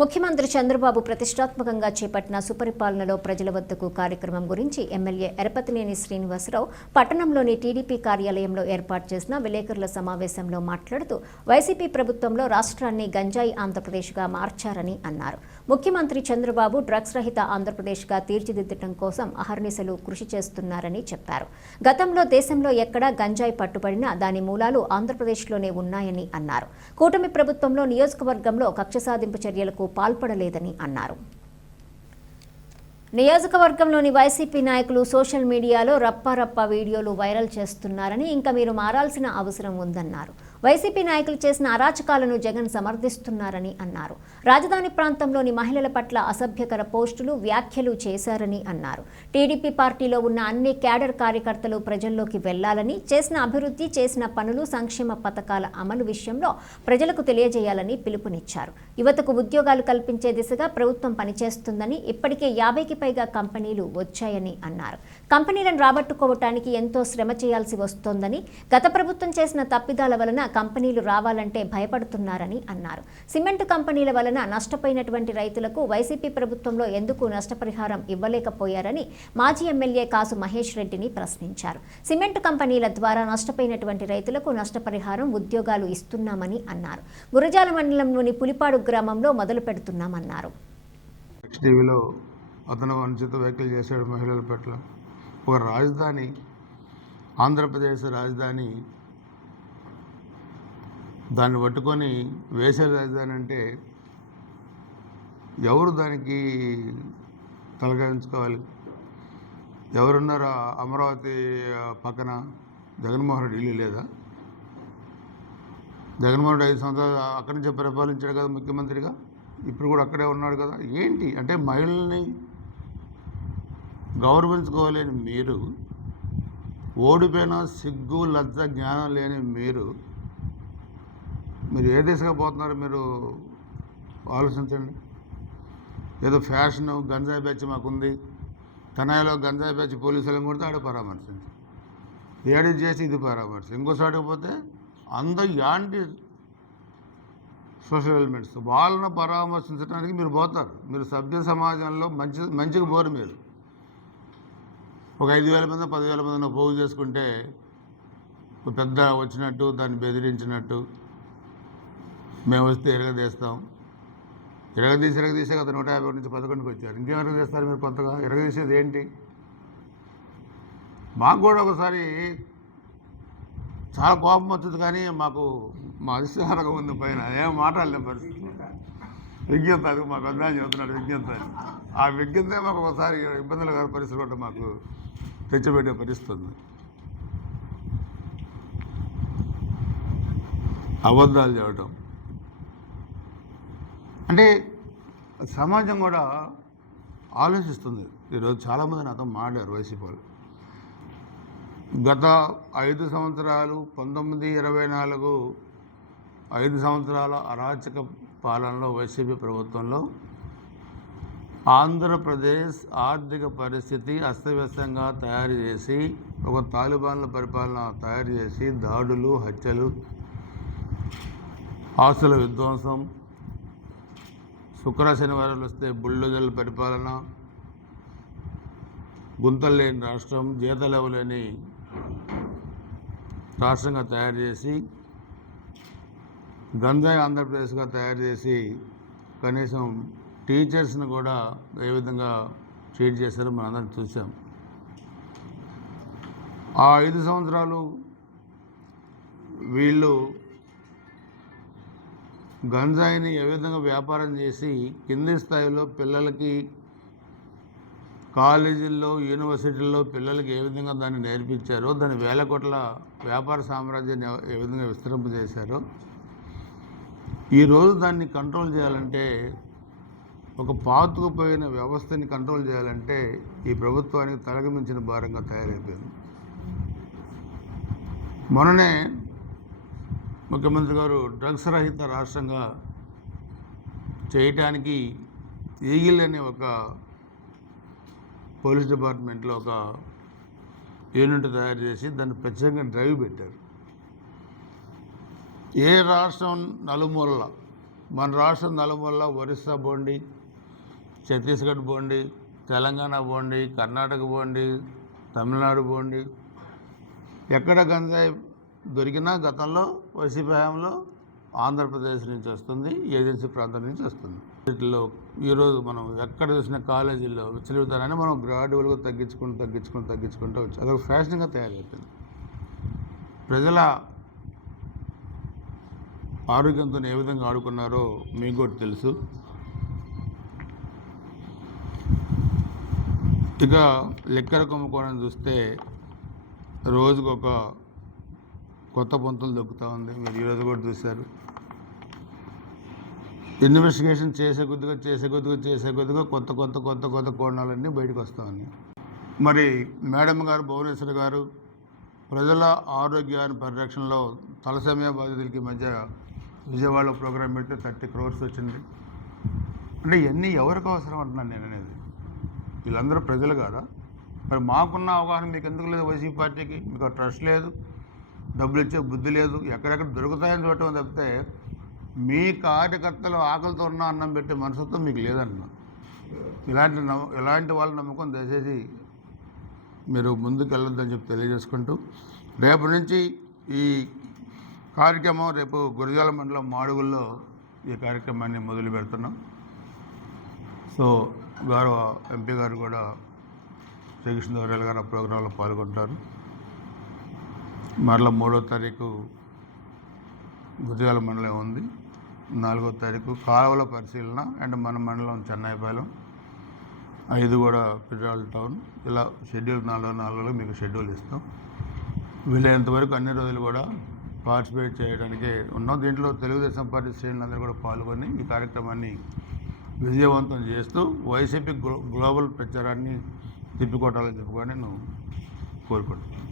ముఖ్యమంత్రి చంద్రబాబు ప్రతిష్టాత్మకంగా చేపట్టిన సుపరిపాలనలో ప్రజల వద్దకు కార్యక్రమం గురించి ఎమ్మెల్యే ఎరపతినేని శ్రీనివాసరావు పట్టణంలోని టీడీపీ కార్యాలయంలో ఏర్పాటు చేసిన విలేకరుల సమావేశంలో మాట్లాడుతూ వైసీపీ ప్రభుత్వంలో రాష్ట్రాన్ని గంజాయి ఆంధ్రప్రదేశ్గా మార్చారని అన్నారు. ముఖ్యమంత్రి చంద్రబాబు డ్రగ్స్ రహిత ఆంధ్రప్రదేశ్గా తీర్చిదిద్దడం కోసం అహర్నిశలు కృషి చేస్తున్నారని చెప్పారు. గతంలో దేశంలో ఎక్కడా గంజాయి పట్టుబడినా దాని మూలాలు ఆంధ్రప్రదేశ్లోనే ఉన్నాయని అన్నారు. కూటమి ప్రభుత్వంలో నియోజకవర్గంలో కక్ష సాధింపు చర్యలకు పాల్పడలేదని అన్నారు. నియోజకవర్గంలోని వైసీపీ నాయకులు సోషల్ మీడియాలో రప్పారప్ప వీడియోలు వైరల్ చేస్తున్నారని, ఇంకా మీరు మారాల్సిన అవసరం ఉందన్నారు. వైసీపీ నాయకులు చేసిన అరాచకాలను జగన్ సమర్థిస్తున్నారని అన్నారు. రాజధాని ప్రాంతంలోని మహిళల పట్ల అసభ్యకర పోస్టులు, వ్యాఖ్యలు చేశారని అన్నారు. టీడీపీ పార్టీలో ఉన్న అన్ని క్యాడర్ కార్యకర్తలు ప్రజల్లోకి వెళ్లాలని, చేసిన అభివృద్ధి, చేసిన పనులు, సంక్షేమ పథకాల అమలు విషయంలో ప్రజలకు తెలియజేయాలని పిలుపునిచ్చారు. యువతకు ఉద్యోగాలు కల్పించే దిశగా ప్రభుత్వం పనిచేస్తుందని, ఇప్పటికే 50కి పైగా కంపెనీలు వచ్చాయని అన్నారు. కంపెనీలను రాబట్టుకోవటానికి ఎంతో శ్రమ చేయాల్సి వస్తోందని, గత ప్రభుత్వం చేసిన తప్పిదాల వలన కంపెనీలు రావాలంటే భయపడుతున్నారని అన్నారు. సిమెంట్ కంపెనీల వలన నష్టపోయినటువంటి రైతులకు వైసీపీ ప్రభుత్వంలో ఎందుకు నష్టపరిహారం ఇవ్వలేకపోయారని మాజీ ఎమ్మెల్యే కాసు మహేష్ రెడ్డిని ప్రశ్నించారు. సిమెంట్ కంపెనీల ద్వారా నష్టపోయినటువంటి రైతులకు నష్టపరిహారం, ఉద్యోగాలు ఇస్తున్నామని అన్నారు. గురజాల మండలంలోని పులిపాడు గ్రామంలో మొదలు పెడుతున్నామన్నారు. అతను అనుచిత వ్యాఖ్యలు చేశాడు మహిళల పట్ల. ఒక రాజధాని, ఆంధ్రప్రదేశ్ రాజధాని, దాన్ని పట్టుకొని వేసే రాజధాని అంటే ఎవరు దానికి తలకాయించుకోవాలి? ఎవరున్నారో? అమరావతి పక్కన జగన్మోహన్ రెడ్డి ఇల్లు లేదా? జగన్మోహన్ రెడ్డి 5 సంవత్సరాలు అక్కడి నుంచే పరిపాలించాడు కదా ముఖ్యమంత్రిగా. ఇప్పుడు కూడా అక్కడే ఉన్నాడు కదా. ఏంటి అంటే మహిళల్ని గౌరవించుకోలేని మీరు, ఓడిపోయిన సిగ్గు, లజ్జ, జ్ఞానం లేని మీరు ఏ దిశగా పోతున్నారో మీరు ఆలోచించండి. ఏదో ఫ్యాషను, గంజాయి బ్యాచ్ మాకుంది, తనాయిలో గంజాయి బ్యాచ్ పోలీసులను కొడితే ఆడ పరామర్శించి, ఏడి చేసి ఇది పరామర్శ, ఇంకోసారికి పోతే అందరూ యాంటీ సోషల్ ఎలిమెంట్స్ వాళ్ళను పరామర్శించడానికి మీరు పోతారు. మీరు సభ్య సమాజంలో మంచిగా పోరు. మీరు ఒక 5,000 మంది 10,000 మందిని పోగు చేసుకుంటే పెద్ద వచ్చినట్టు, దాన్ని బెదిరించినట్టు, మేము వస్తే ఎరగదీస్తాం. ఎరగదీసే కదా 150 నుంచి 11కి వచ్చారు. ఇంకేం ఎరగదీస్తారు మీరు? కొత్తగా ఎరగదీసేది ఏంటి? మాకు కూడా ఒకసారి చాలా కోపం వచ్చింది, కానీ మాకు మా అధిష్టానం ఉంది పైన, ఏం మాట్లాడలేం పరిస్థితి. విజ్ఞత అది మాకు అందాన్ని చెబుతున్నాడు. విజ్ఞత, ఆ విజ్ఞతే మాకు ఒకసారి ఇబ్బందుల పరిస్థితి కూడా మాకు తెచ్చిపెట్టే పరిస్థితి ఉంది. అబద్ధాలు చెప్పటం అంటే సమాజం కూడా ఆలోచిస్తుంది. ఈరోజు చాలామంది నాతో మాట్లాడారు వైసీపీ వాళ్ళు. గత 5 సంవత్సరాలు 19-24 5 సంవత్సరాల అరాచక పాలనలో వైసీపీ ప్రభుత్వంలో ఆంధ్రప్రదేశ్ ఆర్థిక పరిస్థితి అస్తవ్యస్తంగా తయారు చేసి, ఒక తాలిబాన్ల పరిపాలన తయారు చేసి, దాడులు, హత్యలు, ఆస్తుల విధ్వంసం, శుక్ర శనివారాలు వస్తే బుల్డోజర్ల పరిపాలన, గుంతలు లేని రాష్ట్రం, జీతాలు ఇవ్వలేని రాష్ట్రంగా తయారు చేసి, గంజాయి ఆంధ్రప్రదేశ్గా తయారు చేసి, కనీసం టీచర్స్ని కూడా ఏ విధంగా ట్రీట్ చేశారో మనందరం చూసాం. ఆ 5 సంవత్సరాలు వీళ్ళు గంజాయిని ఏ విధంగా వ్యాపారం చేసి కింది స్థాయిలో పిల్లలకి, కాలేజీల్లో, యూనివర్సిటీల్లో పిల్లలకి ఏ విధంగా దాన్ని నేర్పించారో, దాని వేల కోట్ల వ్యాపార సామ్రాజ్యాన్ని ఏ విధంగా విస్తరింపజేశారో, ఈరోజు దాన్ని కంట్రోల్ చేయాలంటే, ఒక పాతుకుపోయిన వ్యవస్థని కంట్రోల్ చేయాలంటే ఈ ప్రభుత్వానికి తలకు మించిన భారంగా తయారైపోయింది. మొన్ననే ముఖ్యమంత్రి గారు డ్రగ్స్ రహిత రాష్ట్రంగా చేయటానికి ఈగిల్ అనే ఒక పోలీస్ డిపార్ట్మెంట్లో ఒక యూనిట్ తయారు చేసి దాన్ని ప్రత్యేకంగా డ్రైవ్ పెట్టారు. ఏ రాష్ట్రం నలుమూలల మన రాష్ట్రం నలుమూలలా ఒరిస్సా పోండి, ఛత్తీస్గఢ్ పోండి, తెలంగాణ పోండి, కర్ణాటక పోండి, తమిళనాడు పోండి, ఎక్కడ గంజాయి దొరికినా గతంలో వైసీపీ హయాంలో ఆంధ్రప్రదేశ్ నుంచి వస్తుంది, ఏజెన్సీ ప్రాంతం నుంచి వస్తుంది. వీటిలో ఈరోజు మనం ఎక్కడ చూసిన కాలేజీల్లో విచ్చలవిధానాన్ని మనం గ్రాడ్యువల్గా తగ్గించుకుంటూ వచ్చి అదొక ఫ్యాషన్గా తయారైపోయింది. ప్రజల ఆరోగ్యంతో ఏ విధంగా ఆడుకున్నారో మీకు కూడా తెలుసు. ఇక లిక్కర్ కుంభకోణం చూస్తే రోజుకొక కొత్త పొంతులు దొక్కుతూ ఉంది. మీరు ఈరోజు కూడా చూశారు. ఇన్వెస్టిగేషన్ చేసే కొద్దిగా కొత్త కోణాలన్నీ బయటకు వస్తూ ఉన్నాయి. మరి మేడం గారు, భువనేశ్వర్ గారు ప్రజల ఆరోగ్యాన్ని పరిరక్షణలో తలసేమియా బాధితులకి మధ్య విజయవాడలో ప్రోగ్రాం పెడితే 30 crores వచ్చింది. అంటే ఇవన్నీ ఎవరికి అవసరం అంటున్నాను నేను అనేది. వీళ్ళందరూ ప్రజలు కాదా? మరి మాకున్న అవగాహన మీకు ఎందుకు లేదు? వైసీపీ పార్టీకి మీకు ట్రస్ట్ లేదు, డబ్బులు ఇచ్చే బుద్ధి లేదు, ఎక్కడెక్కడ దొరుకుతాయని చూడటం తప్పితే మీ కార్యకర్తలు ఆకలితో ఉన్న అన్నం పెట్టే మనసుతో మీకు లేదన్న. ఇలాంటి వాళ్ళ నమ్మకం దయచేసి మీరు ముందుకు వెళ్ళొద్దని చెప్పి తెలియజేసుకుంటూ, రేపు నుంచి ఈ కార్యక్రమం రేపు గురజాల మండలం మాడుగుల్లో ఈ కార్యక్రమాన్ని మొదలు పెడుతున్నాం. సో గౌరవ ఎంపీ గారు కూడా శ్రీకృష్ణదేవరాయలు గారు ఆ ప్రోగ్రాంలో పాల్గొంటారు. మరలా 3వ తారీఖు గురజాల మండలం ఉంది, 4వ తారీఖు కాలువల పరిశీలన అండ్ మన మండలం చెన్నైపాలెం, 5 కూడా పిర్రాల టౌన్. ఇలా షెడ్యూల్ 4 మీకు షెడ్యూల్ ఇస్తాం. వీలైనంతవరకు అన్ని రోజులు కూడా పార్టిసిపేట్ చేయడానికే ఉన్నాం. దీంట్లో తెలుగుదేశం పార్టీ శ్రేణులందరూ కూడా పాల్గొని ఈ కార్యక్రమాన్ని విజయవంతం చేస్తూ వైసీపీ గ్లోబల్ ప్రచారాన్ని తిప్పికొట్టాలని చెప్పుకొని నేను కోరుకుంటున్నాను.